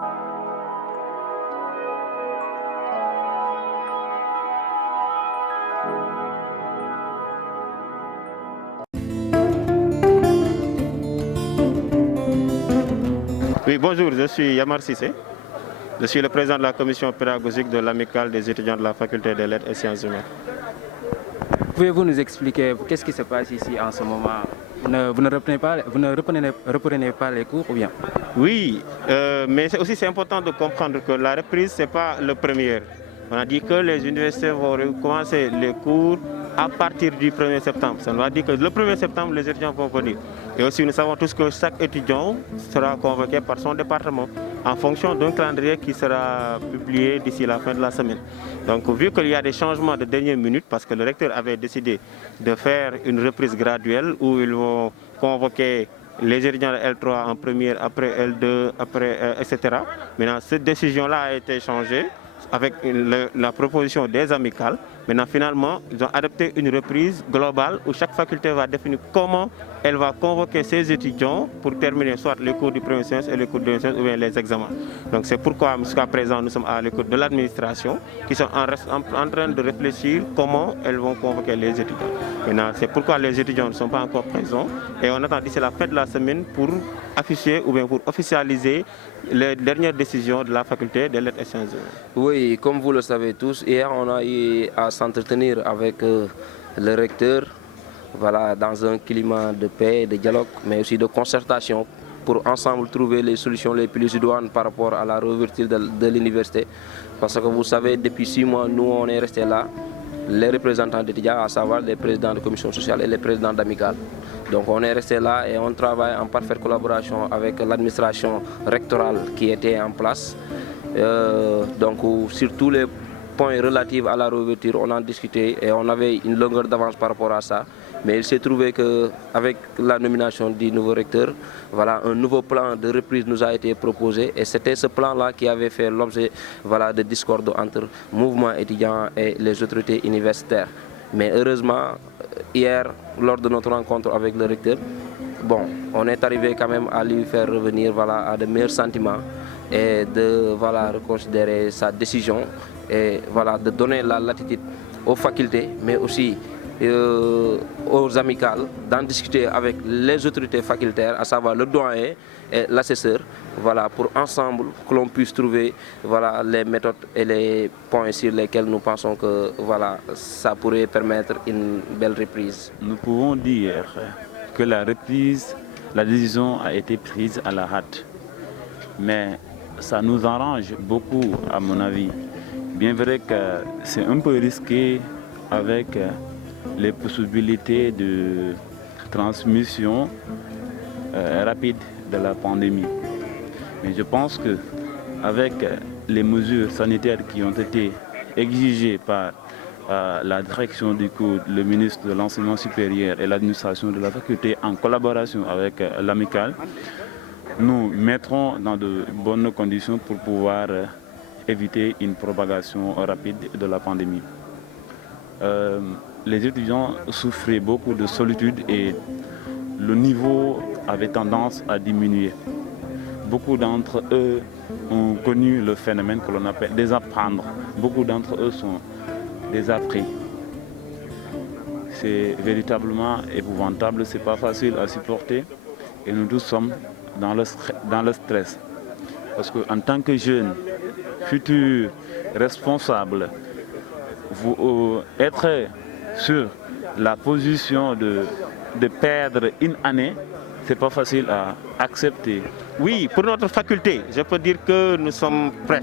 Oui, bonjour, je suis Yamar Sissé. Je suis le président de la commission pédagogique de l'amicale des étudiants de la faculté des lettres et sciences humaines. Pouvez-vous nous expliquer qu'est-ce qui se passe ici en ce moment? Vous ne reprenez pas les cours ou bien? Oui, mais c'est important de comprendre que la reprise, ce n'est pas le premier. On a dit que les universités vont recommencer les cours à partir du 1er septembre. Ça veut dire que le 1er septembre, les étudiants vont venir. Et aussi, nous savons tous que chaque étudiant sera convoqué par son département en fonction d'un calendrier qui sera publié d'ici la fin de la semaine. Donc, vu qu'il y a des changements de dernière minute, parce que le recteur avait décidé de faire une reprise graduelle où ils vont convoquer les étudiants de L3 en première, après L2, après, etc. Maintenant, cette décision-là a été changée avec la proposition des amicales. Maintenant, finalement, ils ont adopté une reprise globale où chaque faculté va définir comment elle va convoquer ses étudiants pour terminer soit les cours du premier semestre et les cours du deuxième semestre ou bien les examens. Donc c'est pourquoi jusqu'à présent nous sommes à l'écoute de l'administration qui sont en train de réfléchir comment elles vont convoquer les étudiants. Maintenant, c'est pourquoi les étudiants ne sont pas encore présents et on attend d'ici la fin de la semaine pour afficher ou bien pour officialiser les dernières décisions de la faculté des lettres et sciences humaines. Oui, comme vous le savez tous, hier on a eu à s'entretenir avec le recteur, voilà, dans un climat de paix, de dialogue, mais aussi de concertation pour ensemble trouver les solutions les plus idoines par rapport à la réouverture de l'université. Parce que vous savez, depuis 6 mois, nous on est restés là, les représentants d'étudiants, à savoir les présidents de commission sociale et les présidents d'amicale. Donc on est resté là et on travaille en parfaite collaboration avec l'administration rectorale qui était en place. Donc sur tous les points relatifs à la réouverture, on en discutait et on avait une longueur d'avance par rapport à ça. Mais il s'est trouvé qu'avec la nomination du nouveau recteur, voilà, un nouveau plan de reprise nous a été proposé et c'était ce plan-là qui avait fait l'objet, voilà, de discorde entre mouvement étudiant et les autorités universitaires. Mais heureusement, hier, lors de notre rencontre avec le recteur, bon, on est arrivé quand même à lui faire revenir, voilà, à de meilleurs sentiments et de, voilà, reconsidérer sa décision et, voilà, de donner la latitude aux facultés, mais aussi aux amicales, d'en discuter avec les autorités facultaires, à savoir le doyen et l'assesseur, voilà, pour ensemble que l'on puisse trouver, voilà, les méthodes et les points sur lesquels nous pensons que, voilà, ça pourrait permettre une belle reprise. Nous pouvons dire que la reprise, la décision a été prise à la hâte, mais ça nous arrange beaucoup à mon avis. Bien vrai que c'est un peu risqué avec les possibilités de transmission rapide de la pandémie. Mais je pense qu'avec les mesures sanitaires qui ont été exigées par la direction du cours, le ministre de l'Enseignement supérieur et l'administration de la faculté en collaboration avec l'amicale, nous mettrons dans de bonnes conditions pour pouvoir éviter une propagation rapide de la pandémie. Les étudiants souffraient beaucoup de solitude et le niveau avait tendance à diminuer. Beaucoup d'entre eux ont connu le phénomène que l'on appelle désapprendre. Beaucoup d'entre eux sont désappris. C'est véritablement épouvantable, c'est pas facile à supporter et nous tous sommes dans le stress. Parce qu'en tant que jeunes, futurs responsables, vous être sur la position de perdre une année, c'est pas facile à accepter. Oui, pour notre faculté, je peux dire que nous sommes prêts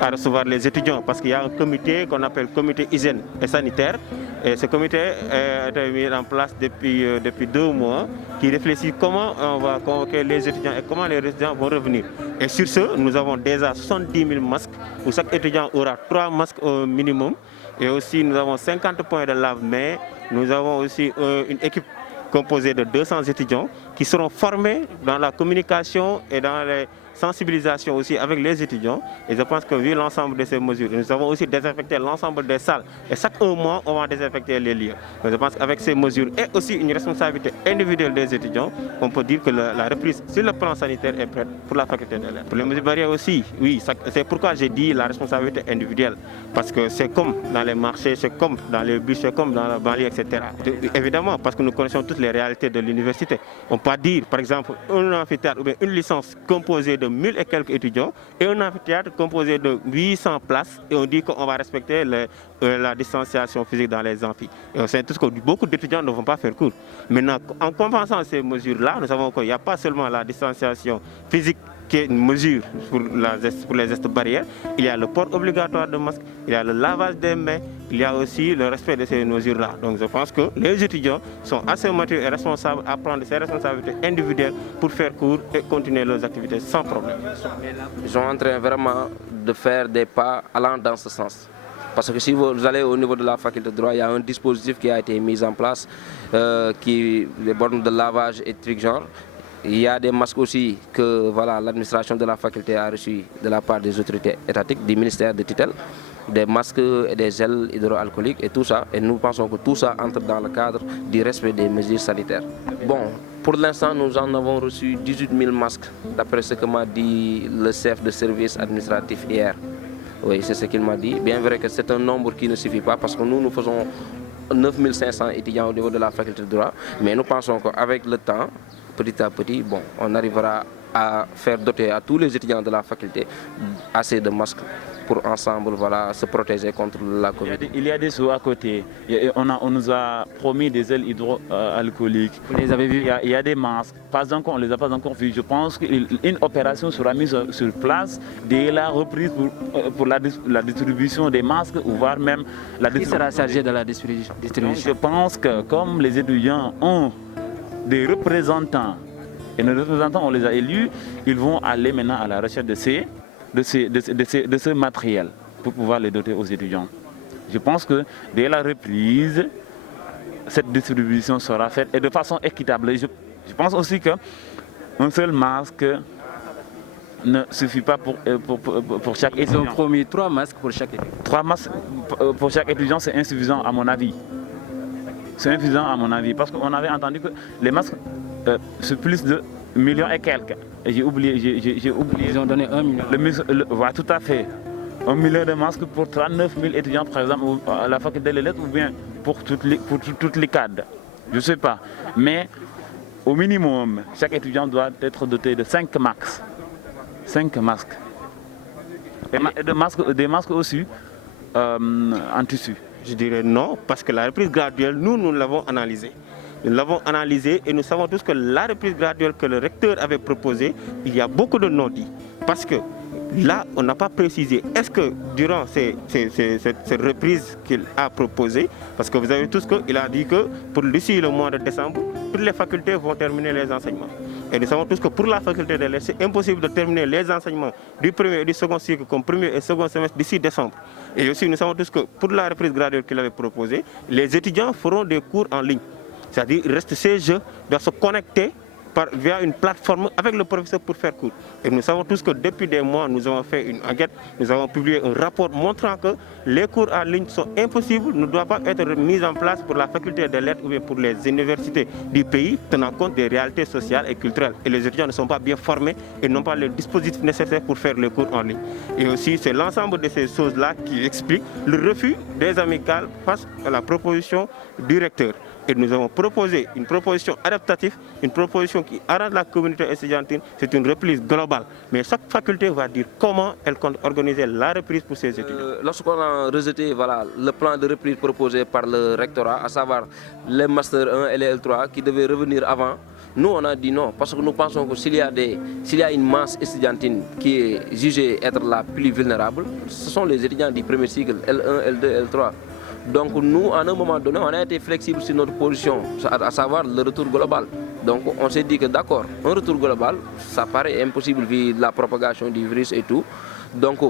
à recevoir les étudiants parce qu'il y a un comité qu'on appelle comité hygiène et sanitaire. Et ce comité a été mis en place depuis 2 mois qui réfléchit comment on va convoquer les étudiants et comment les étudiants vont revenir. Et sur ce, nous avons déjà 70 000 masques où chaque étudiant aura 3 masques au minimum. Et aussi, nous avons 50 points de lave-mains. Nous avons aussi une équipe composée de 200 étudiants qui seront formés dans la communication et dans sensibilisation aussi avec les étudiants. Et je pense que vu l'ensemble de ces mesures, nous avons aussi désinfecté l'ensemble des salles. Et chaque 1 mois, on va désinfecter les lieux. Donc je pense qu'avec ces mesures et aussi une responsabilité individuelle des étudiants, on peut dire que la reprise sur le plan sanitaire est prête pour la faculté des lettres. Pour les mesures barrières aussi, oui, c'est pourquoi j'ai dit la responsabilité individuelle. Parce que c'est comme dans les marchés, c'est comme dans les bus, c'est comme dans la banlieue, etc. Évidemment, parce que nous connaissons toutes les réalités de l'université. On peut dire, par exemple, un amphithéâtre ou bien une licence composée de 1000 et quelques étudiants et un amphithéâtre composé de 800 places et on dit qu'on va respecter la distanciation physique dans les amphis. Et on sait tous que beaucoup d'étudiants ne vont pas faire cours. Maintenant, en compensant ces mesures-là, nous savons qu'il n'y a pas seulement la distanciation physique qui est une mesure pour les gestes barrières, il y a le port obligatoire de masque, il y a le lavage des mains, il y a aussi le respect de ces mesures-là. Donc je pense que les étudiants sont assez matures et responsables à prendre ces responsabilités individuelles pour faire cours et continuer leurs activités sans problème. Ils sont en train vraiment de faire des pas allant dans ce sens. Parce que si vous allez au niveau de la faculté de droit, il y a un dispositif qui a été mis en place, les bornes de lavage et trucs genre. Il y a des masques aussi que voilà, l'administration de la faculté a reçus de la part des autorités étatiques, du ministère de tutelle, des masques et des gels hydroalcooliques et tout ça. Et nous pensons que tout ça entre dans le cadre du respect des mesures sanitaires. Bon, pour l'instant, nous en avons reçu 18 000 masques, d'après ce que m'a dit le chef de service administratif hier. Oui, c'est ce qu'il m'a dit. Bien vrai que c'est un nombre qui ne suffit pas parce que nous faisons 9 500 étudiants au niveau de la faculté de droit. Mais nous pensons qu'avec le temps, petit à petit, bon, on arrivera à faire doter à tous les étudiants de la faculté assez de masques pour ensemble voilà, se protéger contre la Covid. Il y a des choses à côté. On nous a promis des gels hydroalcooliques. Vous les avez vus? Il y a des masques. Pas encore, on ne les a pas encore vus. Je pense qu'une opération sera mise sur place dès la reprise pour la distribution des masques, ou voire même la distribution. Qui sera chargé de la distribution? Je pense que comme les étudiants ont des représentants, et nos représentants, on les a élus, ils vont aller maintenant à la recherche de ce matériel pour pouvoir les doter aux étudiants. Je pense que dès la reprise, cette distribution sera faite et de façon équitable. Je pense aussi qu'un seul masque ne suffit pas pour chaque étudiant. Ils ont promis 3 masques pour chaque étudiant. 3 masques pour chaque étudiant, c'est insuffisant à mon avis. C'est insuffisant à mon avis, parce qu'on avait entendu que les masques, c'est plus de 1 million et quelques. J'ai oublié. Ils ont donné 1 million. Voilà, tout à fait. 1 million de masques pour 39 000 étudiants, par exemple, à la faculté des lettres, ou bien pour toutes les cadres. Je ne sais pas. Mais au minimum, chaque étudiant doit être doté de 5 masques. 5 masques. Et des masques aussi en tissu. Je dirais non, parce que la reprise graduelle, nous l'avons analysée. Nous l'avons analysée et nous savons tous que la reprise graduelle que le recteur avait proposée, il y a beaucoup de non-dits. Parce que là, on n'a pas précisé, est-ce que durant cette reprise qu'il a proposée, parce que vous avez tous qu'il a dit que pour d'ici le mois de décembre, toutes les facultés vont terminer les enseignements. Et nous savons tous que pour la faculté des lettres, c'est impossible de terminer les enseignements du premier et du second cycle comme premier et second semestre d'ici décembre. Et aussi, nous savons tous que pour la reprise graduelle qu'il avait proposée, les étudiants feront des cours en ligne. C'est-à-dire qu'ils restent chez eux, doivent se connecter via une plateforme avec le professeur pour faire cours. Et nous savons tous que depuis des mois, nous avons fait une enquête, nous avons publié un rapport montrant que les cours en ligne sont impossibles, ne doivent pas être mis en place pour la faculté des lettres ou bien pour les universités du pays, tenant compte des réalités sociales et culturelles. Et les étudiants ne sont pas bien formés et n'ont pas les dispositifs nécessaires pour faire les cours en ligne. Et aussi, c'est l'ensemble de ces choses-là qui explique le refus des amicales face à la proposition du recteur. Et nous avons proposé une proposition adaptative, une proposition qui arrange la communauté estudiantine. C'est une reprise globale. Mais chaque faculté va dire comment elle compte organiser la reprise pour ses étudiants. Lorsqu'on a rejeté le plan de reprise proposé par le rectorat, à savoir les Master 1 et les L3 qui devaient revenir avant, nous on a dit non, parce que nous pensons que s'il y a une masse estudiantine qui est jugée être la plus vulnérable, ce sont les étudiants du premier cycle, L1, L2, L3. Donc nous, à un moment donné, on a été flexible sur notre position, à savoir le retour global. Donc on s'est dit que d'accord, un retour global, ça paraît impossible vu la propagation du virus et tout. Donc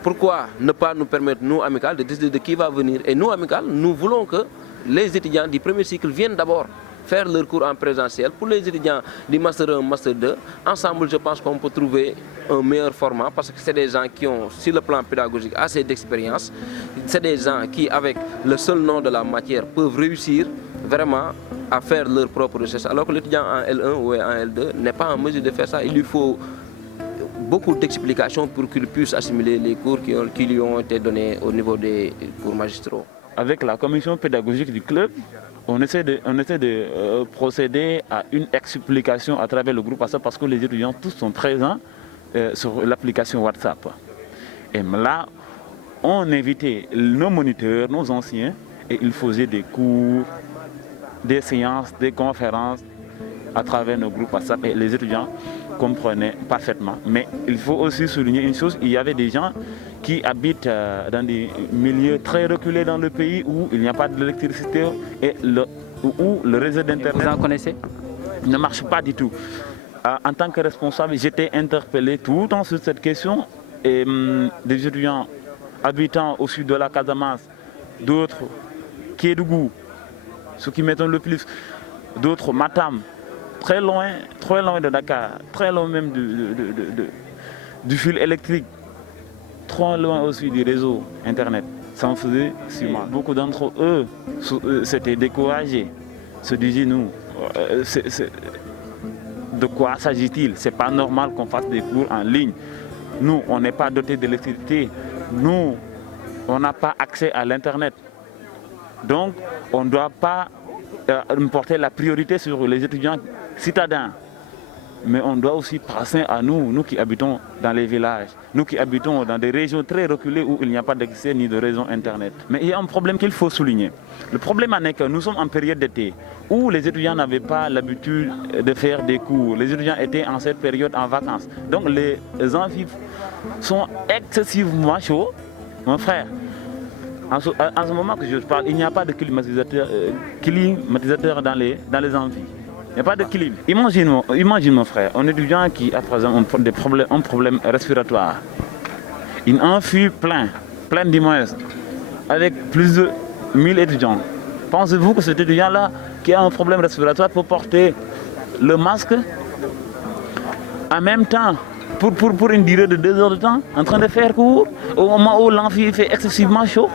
pourquoi ne pas nous permettre, nous, amicales, de décider de qui va venir? Et nous, amicales, nous voulons que les étudiants du premier cycle viennent d'abord faire leurs cours en présentiel. Pour les étudiants du Master 1, Master 2, ensemble, je pense qu'on peut trouver un meilleur format parce que c'est des gens qui ont, sur le plan pédagogique, assez d'expérience. C'est des gens qui, avec le seul nom de la matière, peuvent réussir vraiment à faire leur propre recherche. Alors que l'étudiant en L1 ou en L2 n'est pas en mesure de faire ça. Il lui faut beaucoup d'explications pour qu'il puisse assimiler les cours qui lui ont été donnés au niveau des cours magistraux. Avec la commission pédagogique du club, on essaie de procéder à une explication à travers le groupe WhatsApp parce que les étudiants tous sont présents sur l'application WhatsApp. Et là, on invitait nos moniteurs, nos anciens, et ils faisaient des cours, des séances, des conférences à travers nos groupes WhatsApp et les étudiants comprenaient parfaitement. Mais il faut aussi souligner une chose, il y avait des gens qui habitent dans des milieux très reculés dans le pays où il n'y a pas d'électricité et où le réseau d'internet Vous en connaissez? Ne marche pas du tout. En tant que responsable, j'étais interpellé tout le temps sur cette question et des étudiants habitant au sud de la Casamance, d'autres Kédougou, ceux qui m'étonnent le plus, d'autres Matam, très loin de Dakar, très loin même du fil électrique, trop loin aussi du réseau internet. Ça en faisait si mal. Beaucoup d'entre eux s'étaient découragés, se disaient nous, de quoi s'agit-il? C'est pas normal qu'on fasse des cours en ligne. Nous, on n'est pas dotés d'électricité. Nous, on n'a pas accès à l'internet. Donc, on ne doit pas porter la priorité sur les étudiants citadins. Mais on doit aussi penser à nous qui habitons dans les villages, nous qui habitons dans des régions très reculées où il n'y a pas d'accès ni de réseau internet. Mais il y a un problème qu'il faut souligner. Le problème en est que nous sommes en période d'été où les étudiants n'avaient pas l'habitude de faire des cours. Les étudiants étaient en cette période en vacances. Donc les amphis sont excessivement chauds, mon frère. En ce moment que je parle, il n'y a pas de climatisateur dans les amphis. Il n'y a pas de clim. Imagine mon frère, un étudiant qui a par exemple un problème respiratoire. Une amphi plein du moins, avec plus de 1000 étudiants. Pensez-vous que cet étudiant-là qui a un problème respiratoire peut porter le masque en même temps pour une durée de 2 heures de temps en train de faire cours au moment où l'amphi fait excessivement chaud?